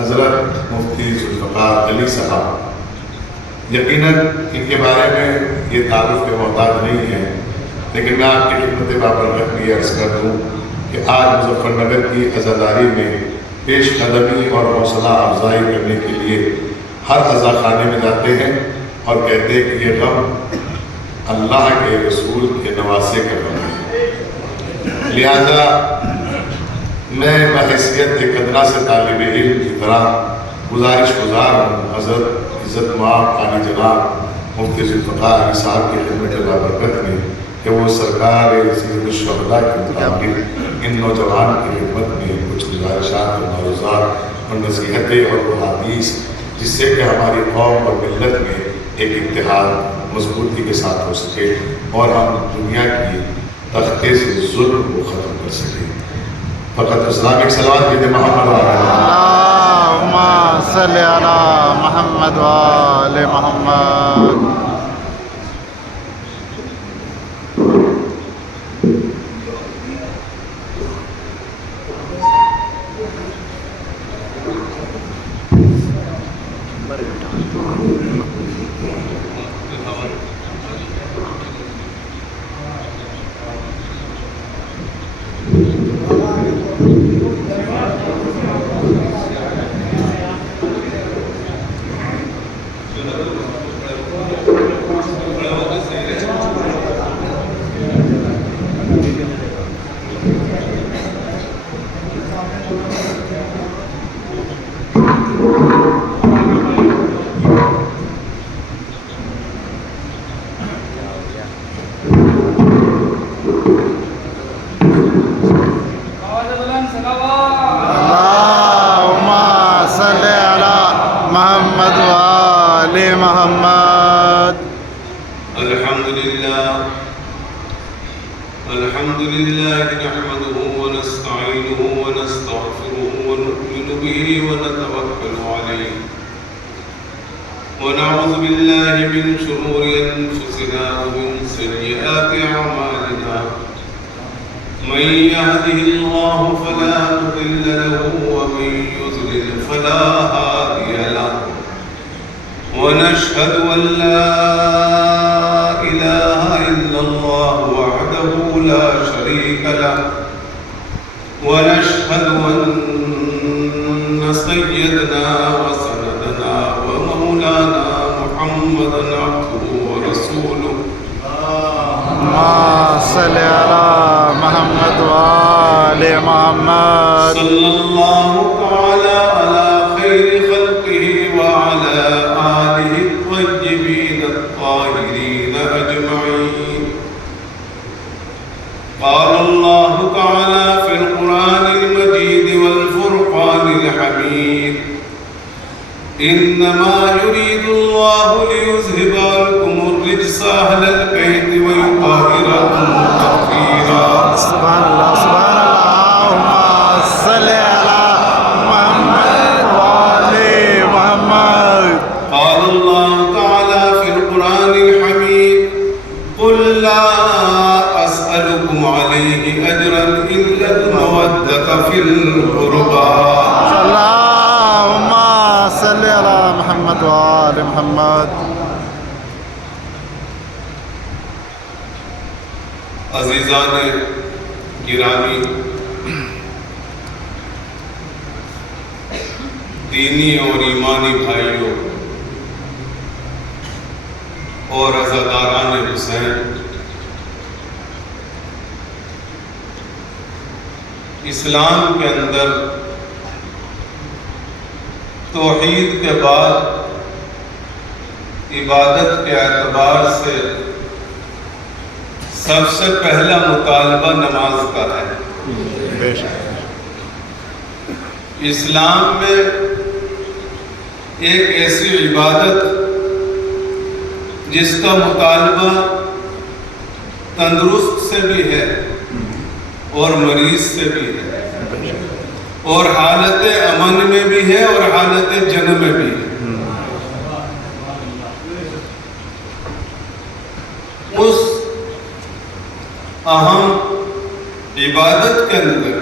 حضرت مفتی ذوالفقار علی صاحب، یقیناً ان کے بارے میں یہ تعارف کے محتاج نہیں ہے، لیکن میں آپ کی خدمت بابرکت میں یہ عرض کر دوں کہ آج مظفر نگر کی عزاداری میں پیش قدمی اور حوصلہ افزائی کرنے کے لیے ہر عزا خانے میں جاتے ہیں اور کہتے ہیں کہ یہ غم اللہ کے رسول کے نواسے کا غم ہے۔ لہذا میں بحیثیت ایک ادنا سے طالب علم کی طرح گزارش گزار ہوں حضرت عزت مآب عالی جناب مفتی ذوالفقار علی صاحب کی خدمت بابرکت میں کہ وہ سرکار سید الشہداء کے مطابق ان نوجوان کی خدمت میں کچھ گزارشات اور معروضات اور نصیحتیں اور احادیث جس سے کہ ہماری قوم اور ملت میں ایک اتحاد مضبوطی کے ساتھ ہو سکے اور ہم دنیا کی تختے سے ظلم کو ختم کر سکیں۔ فقط اسلامک صلوات کے محمد اللہم صلی علی محمد و آل محمد۔ الحمد لله نحمده ونستعينه ونستغفره ونؤمن به ونتوكل عليه ونعوذ بالله من شرور أنفسنا ومن سيئات أعمالنا من يهده الله فلا مضل له ومن يضلل فلا هادي له ونشهد أن لا إله إلا الله وحده لا شريك له ونشهد أن سيدنا وسندنا ومولانا محمدا عبده ورسوله اللهم صل على محمد وآل محمد صلى الله تعالى على خير خلقه وعلى آله الطيبين الطاهرين أجمعين قال الله تعالى في القرآن المجيد والفرقان الحميد إنما يريد الله ليذهب عنكم الرجس أهل البيت ويطهركم تطهيرا سبحان الله سبحان الله اللهم صل على محمد وآل محمد قال الله تعالى في القرآن الحميد قل لا أسألكم عليه أجرا إلا المودة في القربى اللهم صل على محمد وآل محمد۔ عزیزان گرامی، دینی اور ایمانی بھائیوں اور عزاداران حسین، اسلام کے اندر توحید کے بعد عبادت کے اعتبار سے سب سے پہلا مطالبہ نماز کا ہے۔ اسلام میں ایک ایسی عبادت جس کا مطالبہ تندرست سے بھی ہے اور مریض سے بھی ہے، اور حالت امن میں بھی ہے اور حالت جنگ میں بھی ہے۔ اس اہم عبادت کے اندر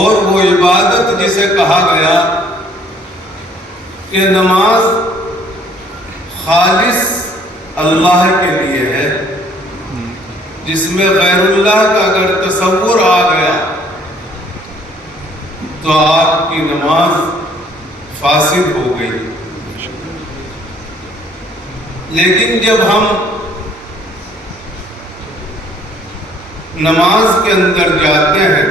اور وہ عبادت جسے کہا گیا کہ نماز خالص اللہ کے لیے ہے، جس میں غیر اللہ کا اگر تصور آ گیا تو آپ کی نماز فاسد ہو گئی۔ لیکن جب ہم نماز کے اندر جاتے ہیں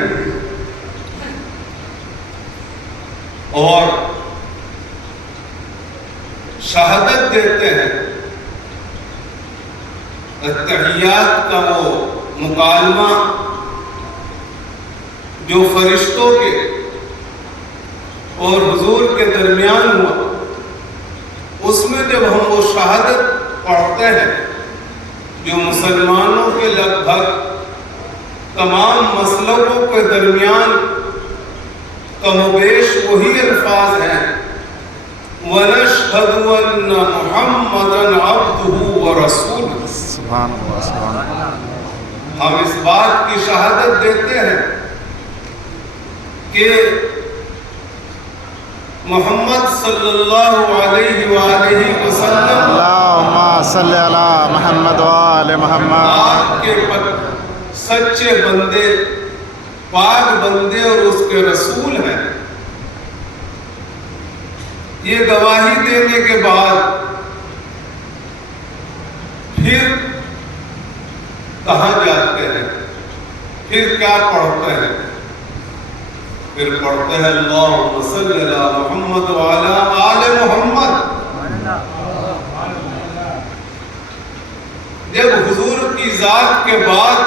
اور شہادت دیتے ہیں، التحیات کا وہ مکالمہ جو فرشتوں کے اور حضور کے درمیان ہوا، اس میں جب ہم وہ شہادت پڑھتے ہیں جو مسلمانوں کے لگ بھگ تمام مسلکوں کے درمیان کم و بیش وہی الفاظ ہیں، وَنَشْهَدُ أَنَّ مُحَمَّدًا عَبْدُهُ وَرَسُولُهُ۔ سبحان اللہ، سبحان اللہ۔ ہم اس بات کی شہادت دیتے ہیں کہ محمد صلی اللہ علیہ وآلہ وسلم اللہم صلی علی محمد وآل محمد، آپ کے سچے بندے، پاک بندے اور اس کے رسول ہیں۔ یہ گواہی دینے کے بعد پھر کہاں جاتے ہیں؟ پھر کیا پڑھتے ہیں؟ پھر پڑھتے ہیں اللہم صلی علی محمد وعلی آل محمد۔ جب حضور کی ذات کے بعد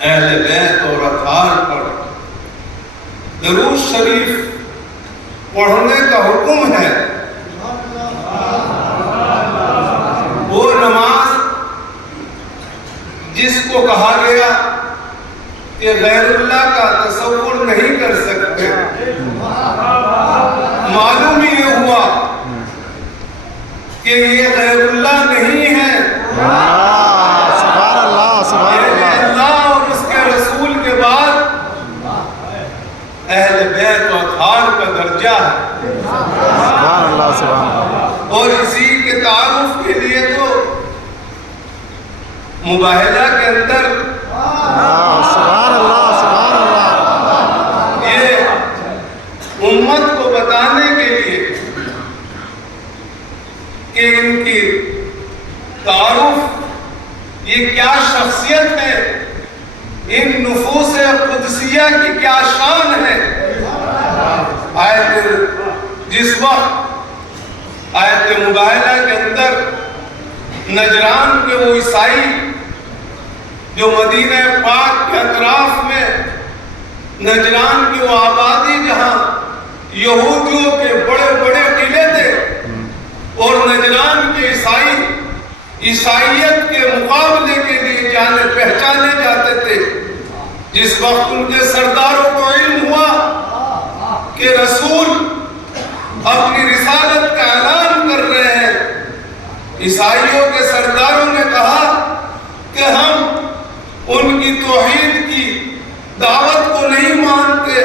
اہل بیت اور اطہار پر درود شریف پڑھنے کا حکم ہے، وہ نماز جس کو کہا گیا کہ غیر اللہ کا تصور نہیں کر سکتے، معلوم یہ ہوا کہ یہ غیر اللہ نہیں ہے، سبحان اللہ، سبحان اللہ۔ اللہ اور اس کے رسول کے بعد اہل بیت و اطہار کا درجہ ہے۔ سبحان اللہ، سبحان اللہ۔ اور اسی کے تعارف کے لیے تو مباہلہ کے اندر سبحان اللہ، سبحان اللہ۔ یہ امت کو بتانے کے لیے کہ ان کی تعارف، یہ کیا شخصیت ہے، ان نفوس قدسیہ کی کیا شان ہے۔ جس وقت آیت مباہلہ کے اندر نجران کے وہ عیسائی جو مدینہ پاک کے اطراف میں، نجران کی وہ آبادی جہاں یہودیوں کے بڑے بڑے قلعے تھے، اور نجران کے عیسائی عیسائیت کے مقابلے کے لیے جانے پہچانے جاتے تھے، جس وقت ان کے سرداروں کو علم ہوا کہ رسول اپنی رسالت کا اعلان کر رہے ہیں، عیسائیوں کے سرداروں نے کہا کہ ہم ان کی توحید کی دعوت کو نہیں مانتے،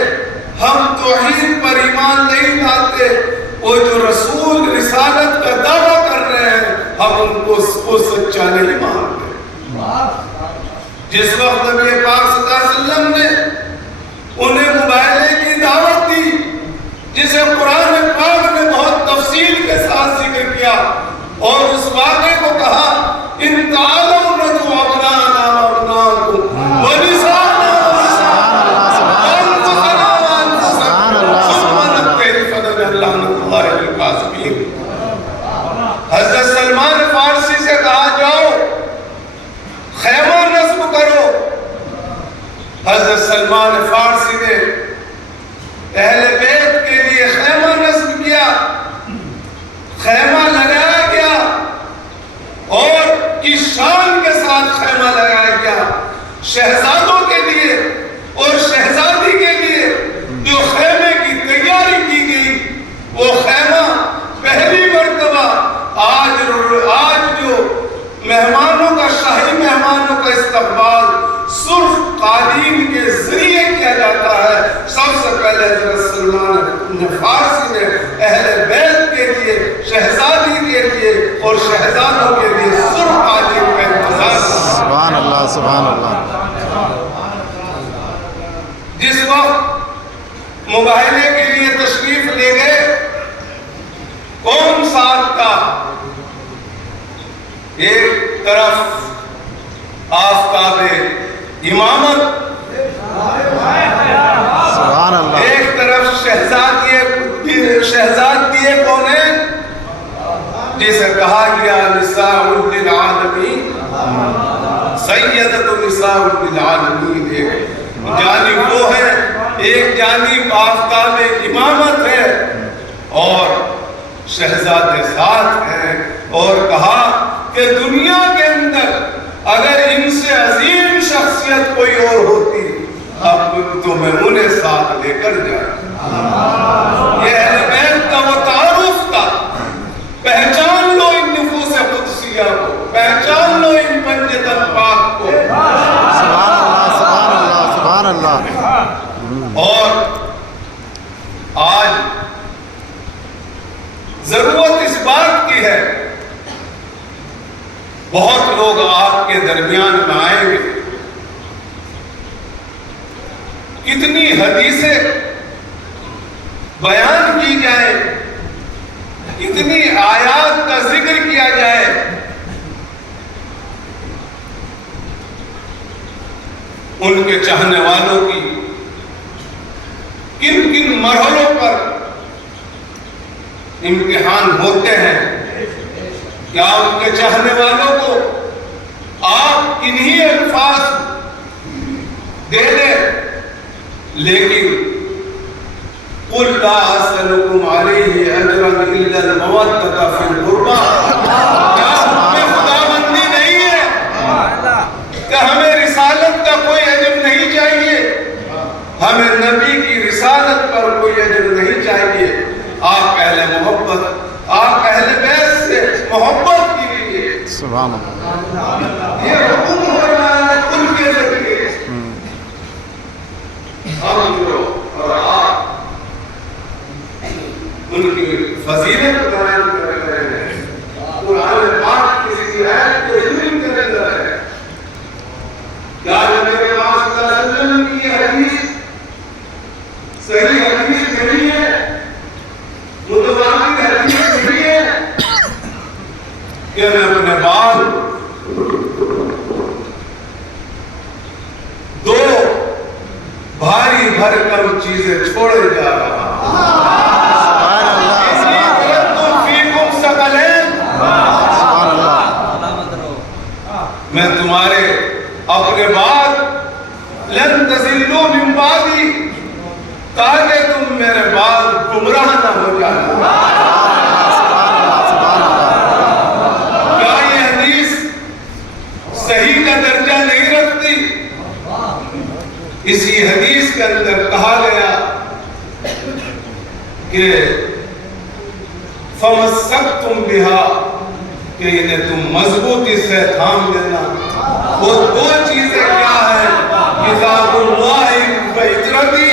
ہم توحید پر ایمان نہیں لاتے، وہ جو رسول رسالت کا دعویٰ کر رہے ہیں ہم ان کو سچا نہیں مانتے۔ جس وقت نبی پاک صلی اللہ علیہ وسلم نے انہیں مباہلے کی دعوت دی، جسے قرآن پاک نے بہت تفصیل کے ساتھ ذکر کیا، اور اس واقعے کو کہا ان تعالوا ندعو ابناءنا وابناءکم ونساءنا حضرت سلمان فارسی سے کہا جاؤ خیمہ نصب کرو۔ حضرت سلمان فارسی نے اہل بیت کے لیے خیمہ نصب کیا، خیمہ لگایا گیا، اور اس شان کے ساتھ خیمہ لگایا گیا۔ شہزادوں کے لیے اور شہزادی کے لیے جو خیمے کی تیاری کی گئی، وہ خیمہ پہلی مرتبہ آج جو مہمانوں کا، شاہی مہمانوں کا استقبال سرخ قالین کے ذریعے پہلے حضرت سلمان فارسی نے اہل بیت کے لیے، شہزادی کے لیے اور شہزادوں کے لیے سرخ قالین کا انتظام کیا۔ سبحان اللہ سبحان اللہ۔ جس وقت مباہلے کے لیے تشریف لے گئے، کون ساتھ تھا؟ ایک طرف آفتاب امامت، سبحان اللہ۔ ایک طرف شہزادی کونین جسے کہا گیا نساء للعالمین، سیدۃ نساء للعالمین، ایک جانب وہ ہے، ایک جانب آفتاب امامت ہے اور شہزادے ساتھ ہیں، اور کہا کہ دنیا کے اندر اگر ان سے عظیم شخصیت کوئی اور ہوتی اب تمہیں انہیں ساتھ لے کر جائے۔ یہ اہل بیت کا وہ تعارف تھا۔ پہچان لو ان نفوس قدسیہ کو، پہچان لو ان پنجتن پاک کو۔ سبحان اللہ سبحان اللہ سبحان اللہ۔ اور آج ضرورت اس بات کی ہے، بہت لوگ آپ کے درمیان میں آئیں گے، کتنی حدیثیں بیان کی جائیں، اتنی آیات کا ذکر کیا جائے، ان کے چاہنے والوں کی کن کن مرحلوں پر امتحان ہوتے ہیں، کیا ان کے چاہنے والوں کو آپ انہی الفاظ دے دیں، لیکن قُلْ لَا أَسْأَلُكُمْ عَلَيْهِ أَجْرًا إِلَّا الْمَوَدَّةَ فِي الْقُرْبَى، کیا ہمیں خداوندی نہیں ہے کہ ہمیں رسالت کا کوئی اجر نہیں چاہیے، ہمیں نبی کی رسالت پر کوئی اجر نہیں چاہیے، آپ اہل محبت، آپ اہل بیت سے محبت کیجیے۔ سبحان اللہ۔ یہ حکم ہو رہا ہے ان کے ذریعے، ہم جو اور آپ ان کی فضیلت بیان کر رہے ہیں، قرآن پاک کسی آیت کو ذکر کر رہے ہیں، کیا نبی پاک صلی اللہ علیہ وسلم کی یہ حدیث صحیح حدیث نہیں ہے، متواتر حدیث نہیں ہے کہ میں اپنے بعد دو بھاری بھرکم چیزیں چھوڑے جا رہا سبحان اللہ سبحان اللہ۔ میں تمہارے اپنے بعد لن تزلوا من بعدی، تاکہ تم میرے بعد گمراہ نہ ہو جائے۔ کیا یہ حدیث صحیح کا درجہ نہیں رکھتی؟ اسی حدیث کے اندر کہا گیا کہ فَمَسَّكْتُمْ بِهَا، کہ انہیں تم مضبوطی سے تھام لینا۔ وہ دو چیزیں کیا ہیں؟ کتاب اللہ و اطرتی،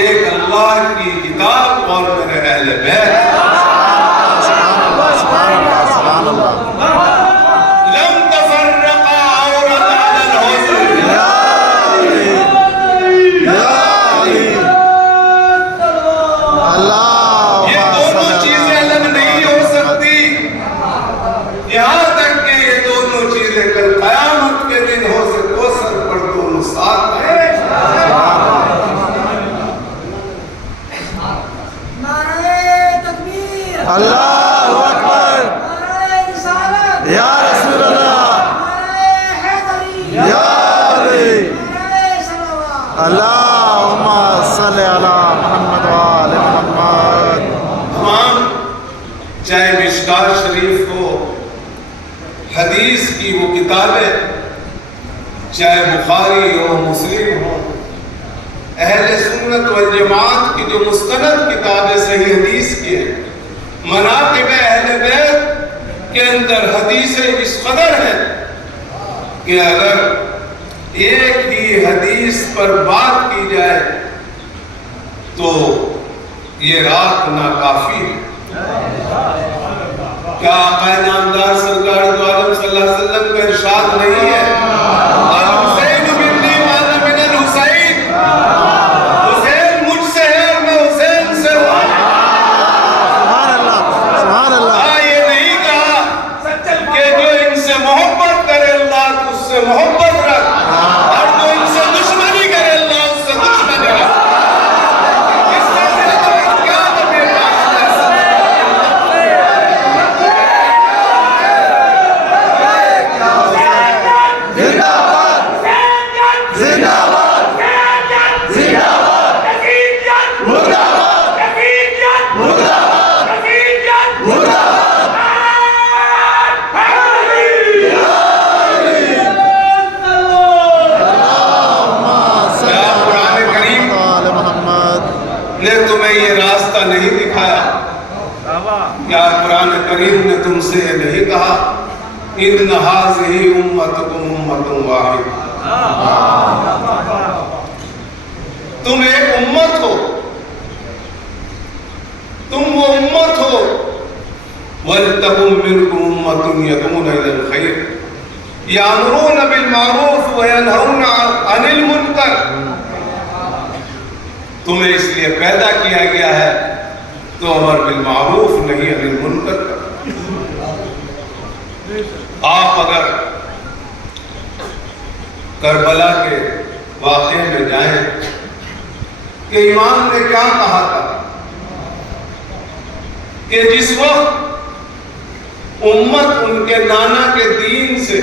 ایک اللہ کی کتاب اور میرے اہل بیت۔ سبحان اللہ سبحان اللہ سبحان اللہ۔ لم تفرقا عورت علی الحسن، یہ دونوں چیزیں الگ نہیں ہو سکتی، یہاں تک کہ یہ دونوں چیزیں کل قیامت کے دن ہو سکو سر پر دونوں ساتھ ہیں۔ اللہ اکبر، یا رسول اللہ، یا علی، اللہم صلی علی محمد و آل محمد۔ تمام چاہے مشکات شریف ہو، حدیث کی وہ کتابیں، چاہے بخاری ہو، مسلم ہو، اہل سنت والجماعت کی جو مستند کتابیں صحیح حدیث کی ہیں، مناقب اہل بیت کے اندر حدیثیں اس قدر ہیں کہ اگر ایک ہی حدیث پر بات کی جائے تو یہ رات ناکافی ہے. کیا آقا نامدار سرکار دو عالم صلی اللہ علیہ وسلم کا ارشاد نہیں ہے الحسین منی وانا من الحسین، حسین مجھ سے ہے اور میں حسین سے ہوں. سبحان اللہ سبحان اللہ. یہ نہیں کہا کہ جو ان سے محبت کرے اللہ تو اس سے محبت رکھ، اور جو ان سے دشمنی کرے اللہ اس سے دشمنی رکھ. اس سے زیادہ کیا نبی نے تمہیں یہ راستہ نہیں دکھایا؟ کیا قرآن کریم نے تم سے یہ نہیں کہا ان ھذہ امتکم امۃ واحد، تم ایک امت ہو، تم وہ امت ہو وَلْتَكُن مِّنكُمْ أُمَّةٌ يَدْعُونَ إِلَى الْخَيْرِ يَأْمُرُونَ بِالْمَعْرُوفِ وَيَنْهَوْنَ عَنِ الْمُنكَرِ. تمہیں اس لیے پیدا کیا گیا ہے تو امر بالمعروف نہیں عن المنکر کا. آپ اگر کربلا کے واقعے میں جائیں کہ امام نے کیا کہا تھا کہ جس وقت امت ان کے نانا کے دین سے،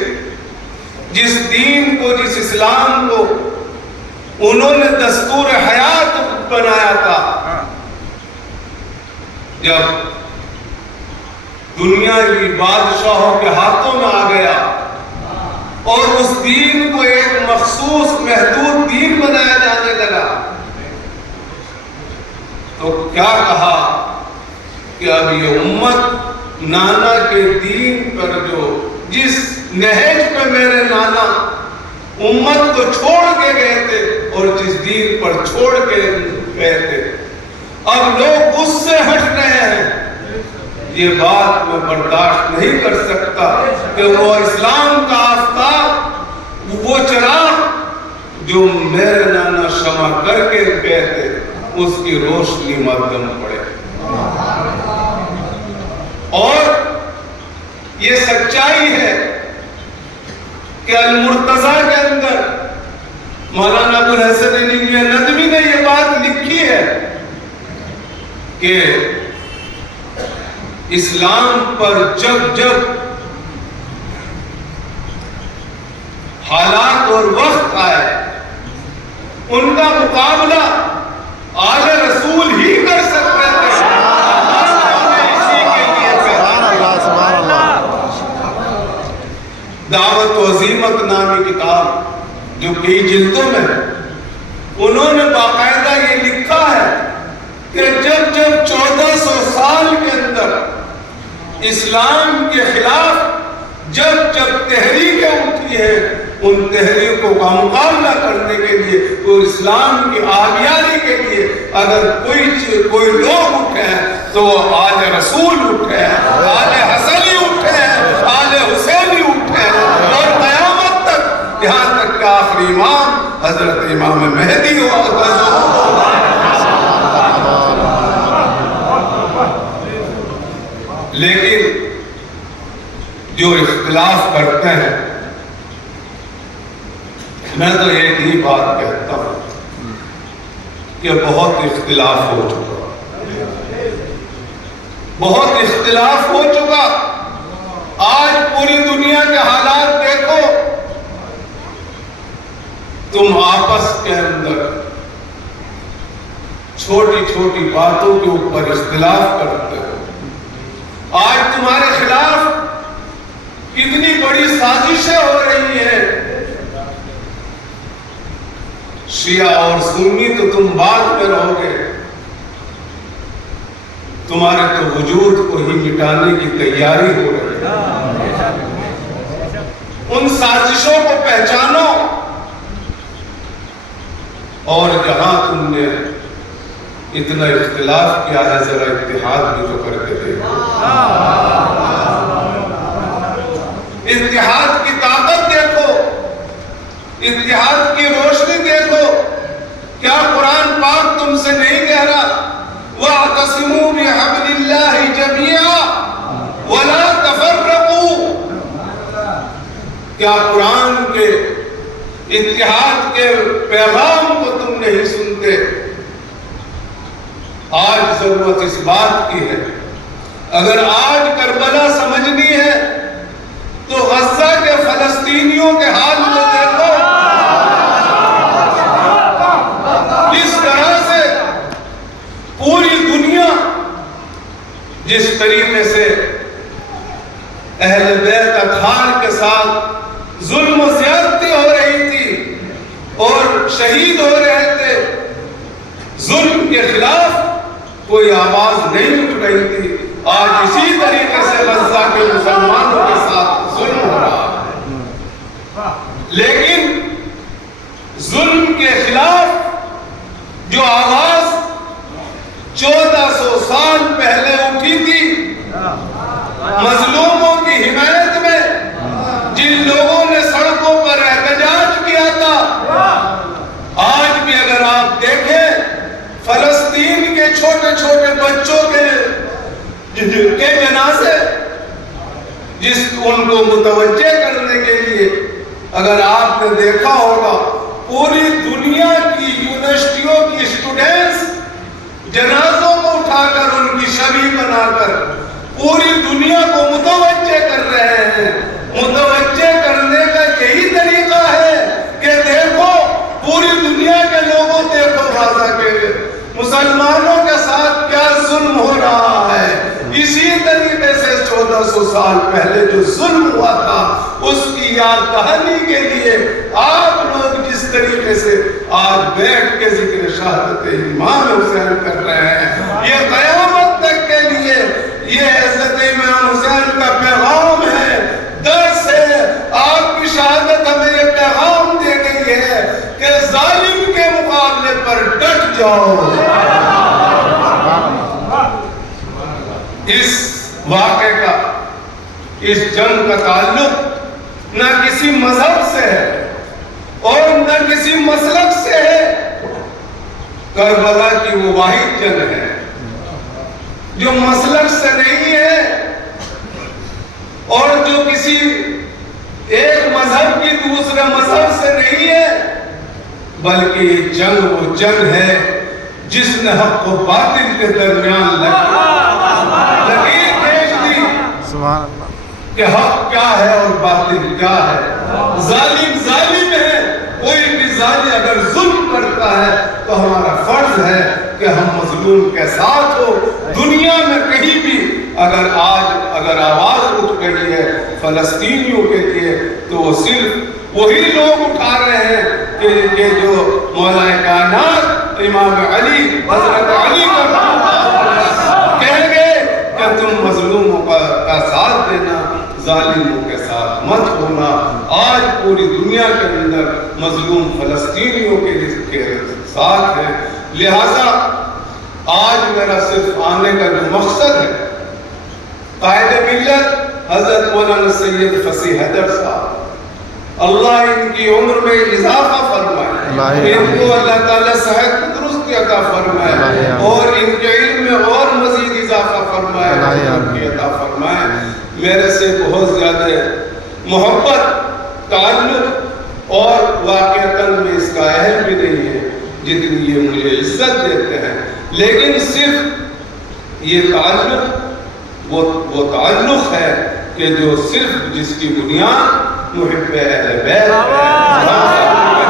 جس دین کو، جس اسلام کو انہوں نے دستور حیات بنایا تھا، جب دنیا کی بادشاہوں کے ہاتھوں میں آ گیا اور اس دین کو ایک مخصوص محدود دین بنایا جانے لگا، تو کیا کہا کہ اب یہ امت نانا کے دین پر جس نہج پہ میرے نانا امت کو چھوڑ کے گئے تھے اور جس دین پر چھوڑ کے گئے تھے، اب لوگ اس سے ہٹ رہے ہیں. یہ بات میں برداشت نہیں کر سکتا کہ وہ اسلام کا آفتاب، وہ چراغ جو میرے نانا شمع کر کے گئے تھے، اس کی روشنی مردم پڑے. اور یہ سچائی ہے کہ المرتضیٰ کے اندر مولانا ابوالحسن علی میاں ندوی نے یہ بات لکھی ہے کہ اسلام پر جب جب حالات اور وقت آئے ان کا مقابلہ آل رسول ہی کر سکتے تھے. دعوت و عزیمت نامی کتاب جو کئی جلدوں میں ہے، انہوں نے باقاعدہ یہ لکھا ہے کہ جب 1400 سال کے اندر اسلام کے خلاف جب تحریکیں اٹھی ہیں، ان تحریکوں کا مقابلہ کرنے کے لیے اور اسلام کی آبیاری کے لیے اگر کوئی لوگ اٹھے ہیں تو وہ آل رسول اٹھے ہیں، آل حسنی اٹھے ہیں، آل حسینی اٹھے ہیں، اور قیامت تک، یہاں تک کہ آخری امام حضرت امام مہدی ہو. لیکن جو اختلاف کرتے ہیں، میں تو ایک ہی بات کہتا ہوں کہ بہت اختلاف ہو چکا، بہت اختلاف ہو چکا. آج پوری دنیا کے حالات دیکھو، تم آپس کے اندر چھوٹی چھوٹی باتوں کے اوپر اختلاف کرتے ہو. آج تمہارے خلاف کتنی بڑی سازشیں ہو رہی ہیں. شیعہ اور سنی تو تم بعد میں رہو گے، تمہارے تو وجود کو ہی مٹانے کی تیاری ہو رہی ہے. ان سازشوں کو پہچانو، اور جہاں تم نے اتنا اختلاف کیا ہے، ذرا اتحاد بھی تو کر کے دیکھو۔ اتحاد کی طاقت دیکھو، اتحاد کی روشنی دیکھو۔ کیا قرآن پاک تم سے نہیں کہہ رہا وَاعْتَصِمُوا بِحَبْلِ اللَّهِ جَمِيعًا وَلَا تَفَرَّقُوا؟ کیا قرآن کے اتحاد کے پیغام کو تم نہیں سنتے؟ آج ضرورت اس بات کی ہے، اگر آج کربلا سمجھنی ہے تو غزہ کے فلسطینیوں کے حال کو دیکھو، اس طرح سے پوری دنیا جس طریقے سے اہل بیت اطہار کے ساتھ ظلم و زیادتی ہو رہی تھی اور شہید ہو رہے تھے، ظلم کے خلاف کوئی آواز نہیں اٹھ رہی تھی، آج اسی طریقے سے غزہ کے مسلمانوں کے ساتھ ظلم ہو رہا ہے۔ لیکن ظلم کے خلاف جو آواز 1400 سال پہلے اٹھی تھی، مظلوموں کی حمایت میں جن لوگوں نے سڑکوں پر احتجاج کیا تھا، آج بھی اگر آپ دیکھیں فلسطین کے چھوٹے چھوٹے بچوں کے جنازے ان کو متوجہ کرنے کے لیے اگر آپ نے دیکھا ہوگا پوری دنیا کی یونیورسٹیوں کی اسٹوڈنٹس جنازوں کو اٹھا کر ان کی شبیہ بنا کر پوری دنیا کو متوجہ کر رہے ہیں۔ متوجہ کرنے کا یہی طریقہ ہے کہ دیکھو پوری دنیا کے لوگوں، دیکھو غزہ کے مسلمانوں کے ساتھ کیا ظلم ہو رہا ہے۔ اسی طریقے سے 1400 سال پہلے جو ظلم ہوا تھا اس کی یاد دہانی کے لیے آپ لوگ جس طریقے سے آج بیٹھ کے ذکر شہادت امام حسین کر رہے ہیں، یہ قیامت تک کے لیے یہ حضرت امام حسین کا پیغام ہے، درس ہے۔ آپ کی شہادت ہمیں یہ پیغام دے گئی ہے کہ ظالم کے مقابلے پر ڈٹ جاؤ۔ اس واقعے کا، اس جنگ کا تعلق نہ کسی مذہب سے ہے اور نہ کسی مسلک سے ہے۔ کربلا کی وہ واحد جنگ ہے جو مسلک سے نہیں ہے اور جو کسی ایک مذہب کی دوسرے مذہب سے نہیں ہے، بلکہ یہ جنگ وہ جنگ ہے جس نے حق و باطل کے درمیان لکیر کھینچ دی سبحان اللہ کہ حق کیا ہے اور باطل کیا ہے۔ ظالم ظالم ہے، کوئی بھی ظالم اگر ظلم کرتا ہے تو ہمارا فرض ہے کہ ہم مظلوم کے ساتھ ہو۔ دنیا میں کہیں بھی اگر آواز اٹھ گئی ہے فلسطینیوں کے لیے تو وہ صرف وہی لوگ اٹھا رہے ہیں کہ جو مولا کائنات امام علی حضرت علی کا کہیں گے کہ تم مظلوموں کا ساتھ دینا، ظالموں کے ساتھ مت ہونا۔ آج پوری دنیا کے اندر مظلوم فلسطینیوں کے ساتھ ہے۔ لہذا آج میرا صرف آنے کا جو مقصد ہے، قائد ملت حضرت مولانا سید فصیح حیدر صاحب، اللہ ان کی عمر میں اضافہ فرمائے، ان کو اللہ تعالیٰ صحت تندرستی عطا فرمائے اور ان کے علم میں اور مزید اضافہ فرمائے، ان کی عطا فرمائے۔ میرے سے بہت زیادہ محبت، تعلق اور واقعتاً میں اس کا اہل بھی نہیں ہے جتنی یہ مجھے عزت دیتے ہیں، لیکن صرف یہ تعلق وہ تعلق ہے کہ جو صرف جس کی بنیاد محب اہل بیت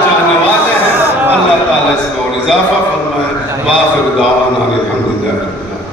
جانے والے ہیں۔ اللہ تعالیٰ اس کا اور اضافہ فرمائے۔ وآخر دعوانا الحمدللہ رب العالمین۔